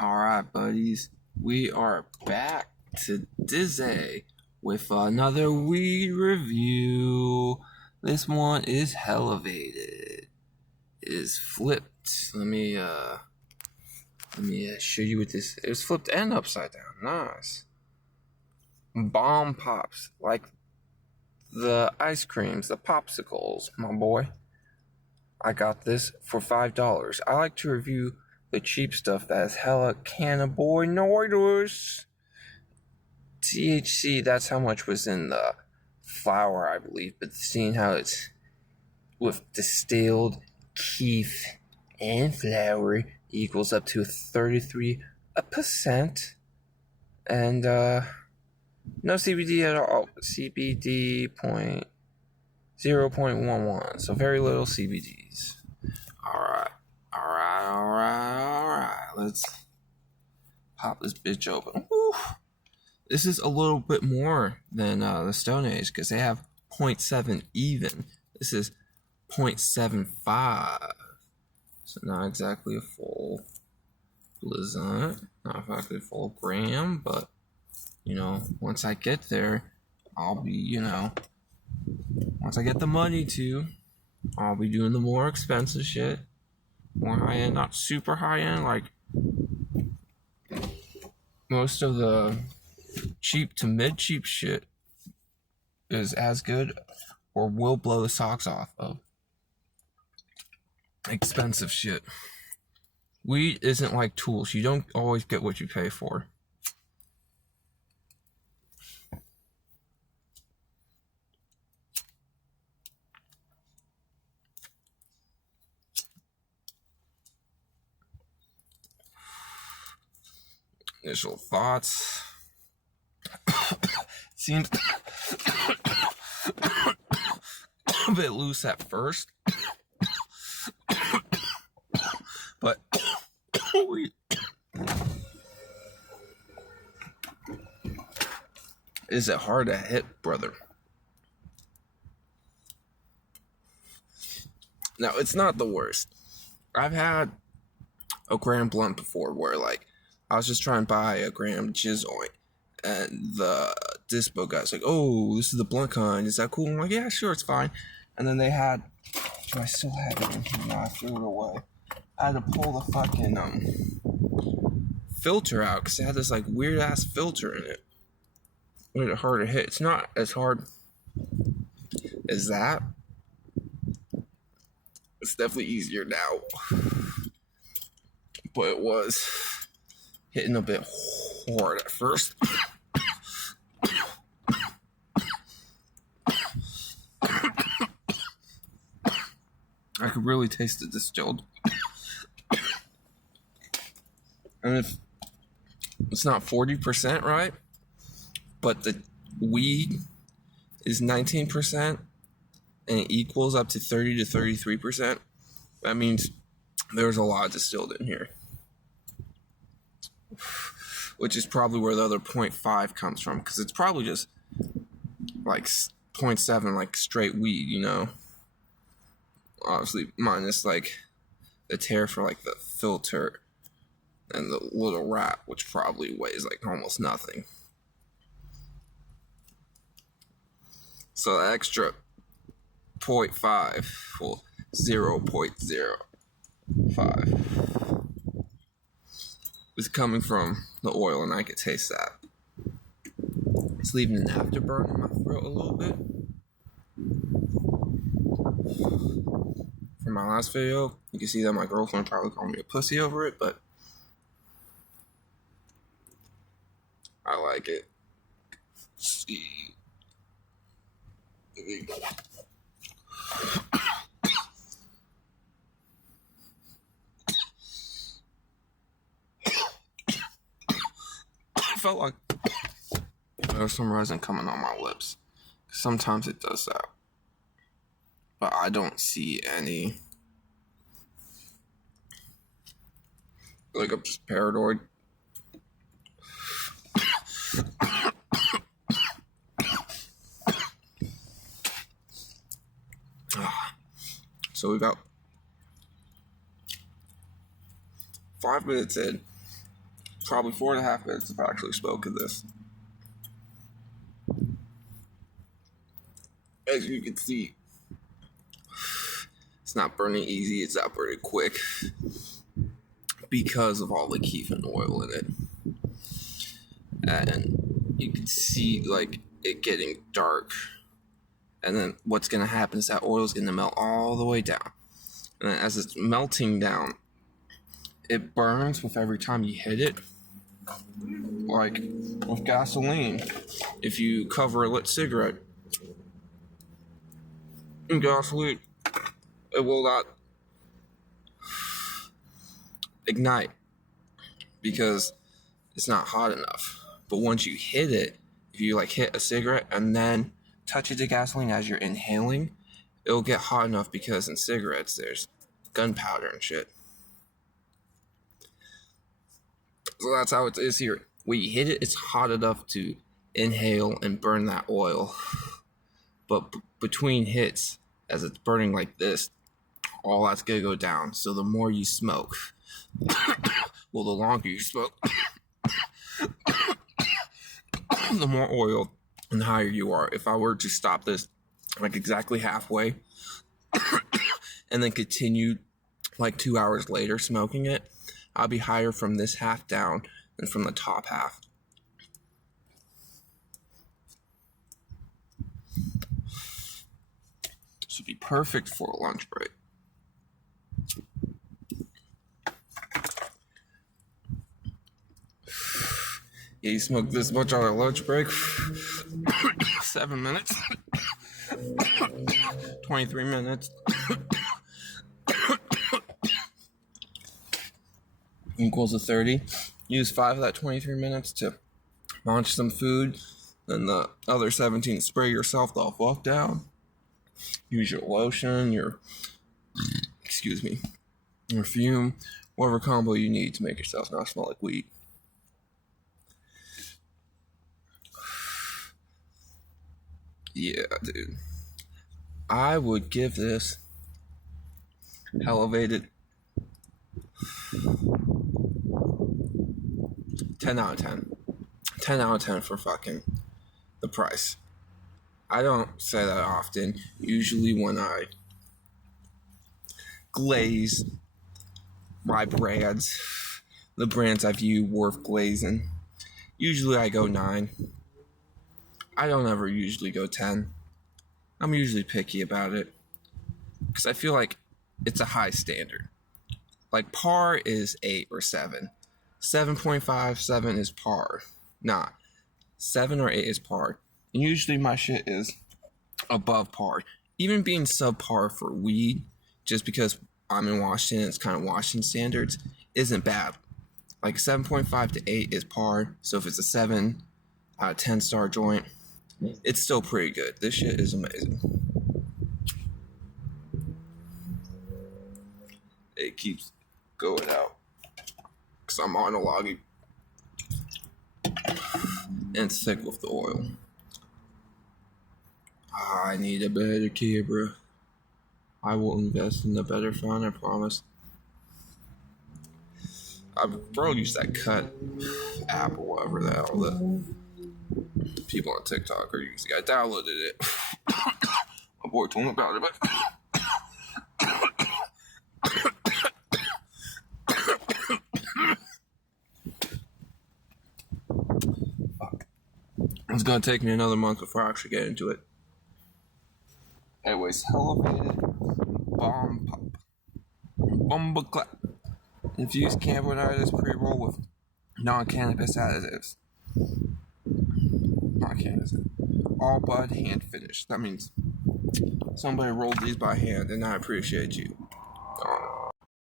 Alright, buddies, we are back to Dizzy with another weed review. This one is HELLAVATED. It is flipped. Let me show you what this is. It's flipped and upside down. Nice. Bomb pops. Like the ice creams, the popsicles, my boy. I got this for $5. I like to review the cheap stuff that has hella cannabinoids. THC, that's how much was in the flower, I believe. But seeing how it's with distilled keef and flower equals up to 33%. And no CBD at all. CBD 0.11. So very little CBDs. Alright. Let's pop this bitch open. Woo. This is a little bit more than the Stone Age because they have 0.7 even. This is 0.75. So not exactly a full blizzard, not exactly a full gram, but once I get there, I'll be, once I get the money I'll be doing the more expensive shit. More high end, not super high end, like most of the cheap to mid cheap shit is as good or will blow the socks off of expensive shit. Weed isn't like tools. You don't always get what you pay for. Initial thoughts. Seems a bit loose at first, but is it hard to hit, brother? Now, it's not the worst. I've had a gram blunt before where, like, I was just trying to buy a gram jizz oint, and the dispo guy's like, "Oh, this is the blunt kind. Is that cool?" I'm like, "Yeah, sure, it's fine." And then they had, do I still have it in here? No, I threw it away. I had to pull the fucking filter out because it had this like weird ass filter in it. Made it hard to hit. It's not as hard as that. It's definitely easier now, but it was hitting a bit hard at first. I could really taste the distilled. And if it's not 40%, right? But the weed is 19% and it equals up to 30 to 33%. That means there's a lot distilled in here. Which is probably where the other 0.5 comes from, because it's probably just like 0.7, like straight weed, Obviously, minus like the tear for like the filter and the little wrap, which probably weighs like almost nothing. So the extra 0.5, well, 0.05 is coming from the oil, and I could taste that. It's leaving an afterburn in my throat a little bit. From my last video, you can see that my girlfriend probably called me a pussy over it, but I like it. Let's see. I felt like there was some resin coming on my lips. Sometimes it does that. But I don't see any. Like, I'm just paranoid. So we got 5 minutes in, probably 4.5 minutes of actually smoking this. As you can see, it's not burning easy, it's not burning quick because of all the keef and oil in it. And you can see like it getting dark. And then what's going to happen is that oil is going to melt all the way down. And then as it's melting down, it burns with every time you hit it. Like with gasoline. If you cover a lit cigarette in gasoline, it will not ignite because it's not hot enough. But once you hit it, if you like hit a cigarette and then touch it to gasoline as you're inhaling, it'll get hot enough because in cigarettes there's gunpowder and shit. So that's how it is here. When you hit it, it's hot enough to inhale and burn that oil. But between hits, as it's burning like this, all that's gonna go down. So the more you smoke, well, the longer you smoke, the more oil and higher you are. If I were to stop this like exactly halfway and then continue like 2 hours later smoking it, I'll be higher from this half down than from the top half. This would be perfect for a lunch break. Yeah, you smoke this much on a lunch break. 7 minutes. 23 minutes. Equals to 30. Use 5 of that 23 minutes to launch some food. Then the other 17 spray yourself the fuck down. Use your lotion, your perfume, whatever combo you need to make yourself not smell like weed. Yeah, dude. I would give this HELLAVATED 10 out of 10. 10 out of 10 for fucking the price. I don't say that often. Usually when I glaze my brands, the brands I view worth glazing, usually I go 9. I don't ever usually go 10. I'm usually picky about it because I feel like it's a high standard. Like par is 8 or 7. 7.5, 7 is par. Nah, 7 or 8 is par. And usually my shit is above par. Even being subpar for weed, just because I'm in Washington, it's kind of Washington standards, isn't bad. Like 7.5 to 8 is par. So if it's a 7 out of 10 star joint, it's still pretty good. This shit is amazing. It keeps going out because I'm monologuing and sick with the oil. I need a better camera. I will invest in a better phone, I promise. I probably use that Cut app or whatever the hell that people on TikTok are using. I downloaded it. My boy told me about it, but fuck. It's gonna take me another month before I actually get into it. Anyways, HELLAVATED Bomb Pop. Bumba Clap. Infused cannabinoids pre-roll with non-cannabis additives. Not cannabis. All bud hand finished. That means somebody rolled these by hand, and I appreciate you.